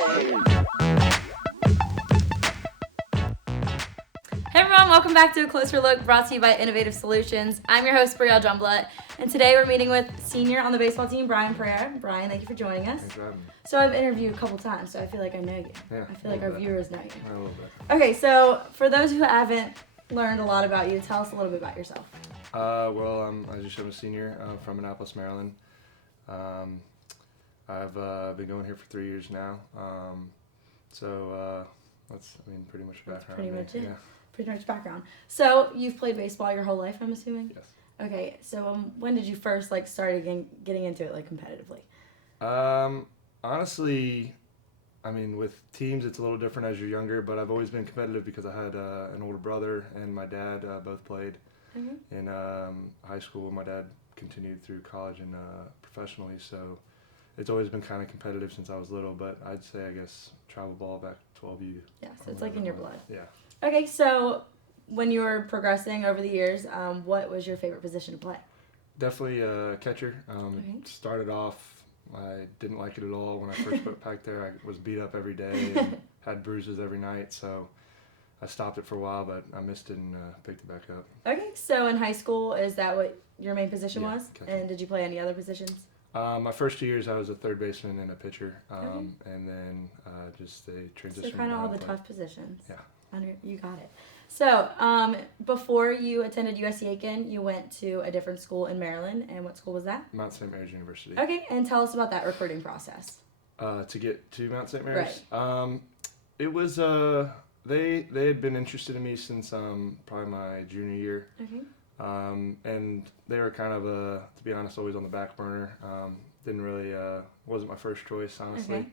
Hey everyone, welcome back to A Closer Look, brought to you by Innovative Solutions. I'm your host, Brielle Jungblut, and today we're meeting with senior on the baseball team, Brian Parreira. Brian, thank you for joining us. Thanks for having me. So I've interviewed you a couple times, so I feel like I know you. Yeah, I feel like our viewers know you. A little bit. Okay, so for those who haven't learned a lot about you, tell us a little bit about yourself. As you said, I'm a senior from Annapolis, Maryland. I've been going here for 3 years now. That's pretty much the background. Pretty much it. Yeah. Pretty much background. So you've played baseball your whole life, I'm assuming? Yes. Okay, so when did you first start getting into it competitively? Honestly, with teams it's a little different as you're younger, but I've always been competitive because I had an older brother and my dad both played in high school. My dad continued through college and professionally, so it's always been kind of competitive since I was little, but I'd say, I guess, travel ball back to 12U. Yeah, so it's in your blood. Yeah. Okay, so when you were progressing over the years, what was your favorite position to play? Definitely catcher. Started off, I didn't like it at all when I first went back there. I was beat up every day and had bruises every night, so I stopped it for a while, but I missed it and picked it back up. Okay, so in high school, is that what your main position was? Catcher. And did you play any other posisions? My first 2 years, I was a third baseman and a pitcher, and then just a transition. So kind of all the tough positions. Yeah. You got it. So before you attended USC Aiken, you went to a different school in Maryland, and what school was that? Mount St. Mary's University. Okay, and tell us about that recruiting process. To get to Mount St. Mary's? Right. It was, they had been interested in me since probably my junior year. Okay. And they were kind of, to be honest, always on the back burner. Didn't really, wasn't my first choice, honestly. Okay.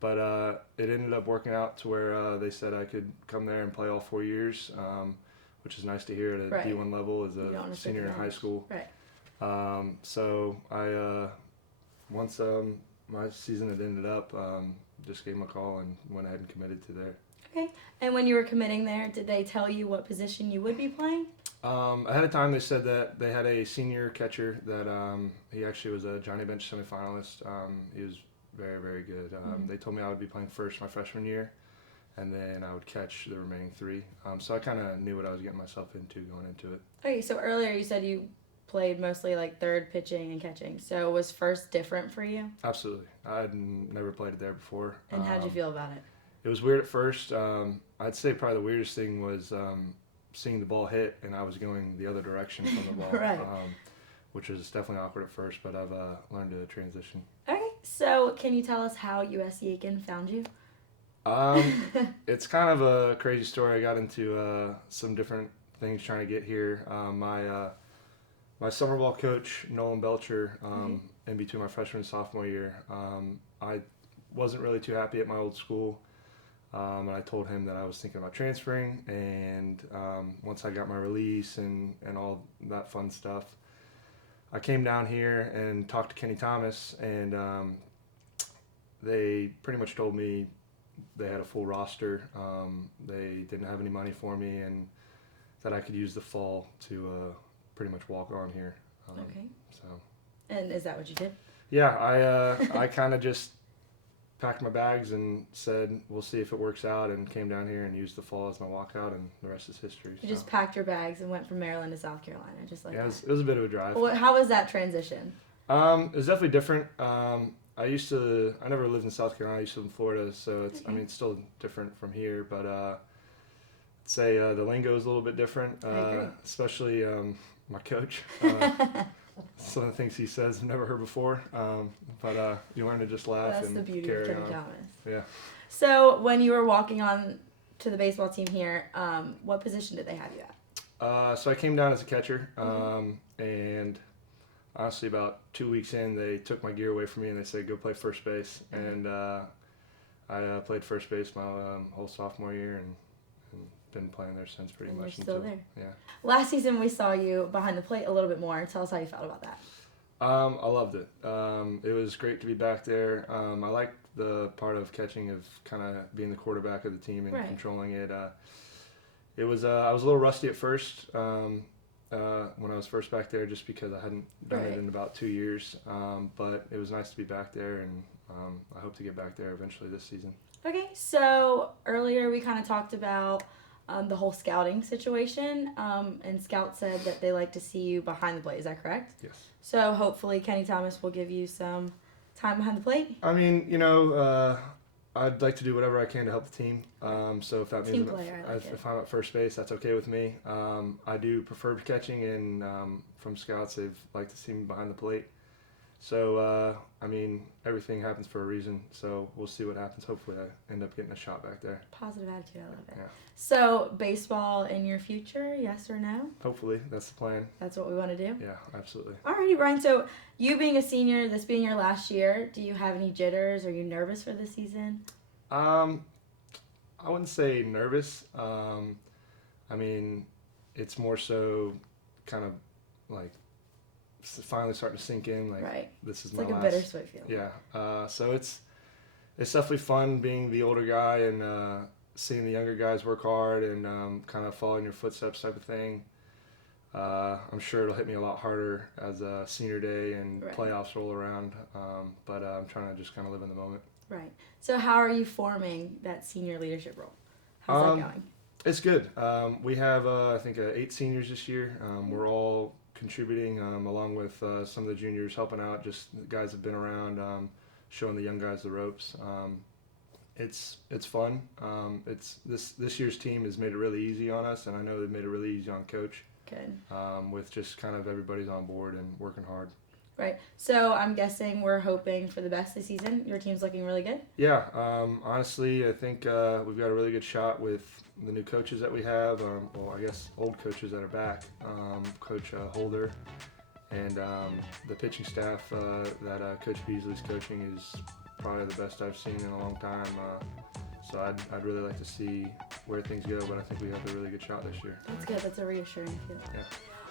But it ended up working out to where they said I could come there and play all 4 years, which is nice to hear at a Right. D1 level as a senior in high school. Right. So I, once my season had ended up, just gave them a call and went ahead and committed to there. Okay. And when you were committing there, did they tell you what position you would be playing? Ahead of time, they said that they had a senior catcher that he actually was a Johnny Bench semifinalist. He was very, very good. They told me I would be playing first my freshman year, and then I would catch the remaining 3. So I kind of knew what I was getting myself into going into it. Okay, so earlier you said you played mostly third pitching and catching. So was first different for you? Absolutely. I had never played it there before. And how'd you feel about it? It was weird at first. I'd say probably the weirdest thing was seeing the ball hit, and I was going the other direction from the ball. Right. Which was definitely awkward at first, but I've learned to transition. Okay, so can you tell us how USC Aiken found you? It's kind of a crazy story. I got into some different things trying to get here. My summer ball coach, Nolan Belcher, in between my freshman and sophomore year, I wasn't really too happy at my old school. And I told him that I was thinking about transferring, and once I got my release and all that fun stuff, I came down here and talked to Kenny Thomas, and they pretty much told me they had a full roster. They didn't have any money for me, and that I could use the fall to pretty much walk on here. Okay. So. And is that what you did? Yeah, I kind of just packed my bags and said, we'll see if it works out, and came down here and used the fall as my walkout, and the rest is history. You just packed your bags and went from Maryland to South Carolina, just like that. It was a bit of a drive. How was that transition? It was definitely different. I never lived in South Carolina. I used to live in Florida, so it's still different from here, but I'd say the lingo is a little bit different, especially my coach. Some of the things he says I've never heard before, but you learn to just laugh and carry on. That's the beauty of Kenny Thomas. Yeah. So when you were walking on to the baseball team here, what position did they have you at? So I came down as a catcher, and honestly, about 2 weeks in, they took my gear away from me and they said, go play first base. And I played first base my whole sophomore year, and been playing there since pretty much. You're still there. Yeah. Last season we saw you behind the plate a little bit more. Tell us how you felt about that. I loved it. It was great to be back there. I liked the part of catching, of kind of being the quarterback of the team and controlling it. I was a little rusty at first when I was first back there, just because I hadn't done it in about 2 years. But it was nice to be back there, and I hope to get back there eventually this season. Okay, so earlier we kind of talked about the whole scouting situation, and Scout said that they like to see you behind the plate. Is that correct? Yes. So hopefully Kenny Thomas will give you some time behind the plate. I mean, I'd like to do whatever I can to help the team. So if that means if I'm at first base, that's okay with me. I do prefer catching, and from scouts, they've liked to see me behind the plate. So, I mean, everything happens for a reason. So we'll see what happens. Hopefully I end up getting a shot back there. Positive attitude. I love it. Yeah. So baseball in your future, yes or no? Hopefully. That's the plan. That's what we want to do? Yeah, absolutely. Alrighty, Brian. So you being a senior, this being your last year, do you have any jitters? Are you nervous for this season? I wouldn't say nervous. I mean, it's more so kind of like finally starting to sink in. Like, right. This is it's my like last. A bittersweet feeling. Yeah. So it's definitely fun being the older guy and seeing the younger guys work hard and kind of following your footsteps type of thing. I'm sure it'll hit me a lot harder as a senior day and playoffs roll around. But I'm trying to just kind of live in the moment. Right. So how are you forming that senior leadership role? How's that going? It's good. We have, I think, 8 seniors this year. We're all contributing along with some of the juniors helping out. Just the guys have been around showing the young guys the ropes. It's fun. This year's team has made it really easy on us, and I know they've made it really easy on Coach. Good. With just kind of everybody's on board and working hard. Right. So I'm guessing we're hoping for the best this season. Your team's looking really good? Yeah. Honestly, I think we've got a really good shot with the new coaches that we have. Well, I guess old coaches that are back. Coach Holder and the pitching staff that Coach Beasley's coaching is probably the best I've seen in a long time. So I'd really like to see where things go, but I think we have a really good shot this year. That's good. That's a reassuring feeling. Yeah.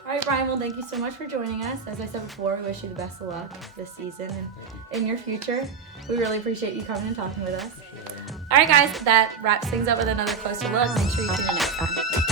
All right, Brian, well, thank you so much for joining us. As I said before, we wish you the best of luck this season and in your future. We really appreciate you coming and talking with us. All right, guys, that wraps things up with another Closer Look. Make sure you tune in next time.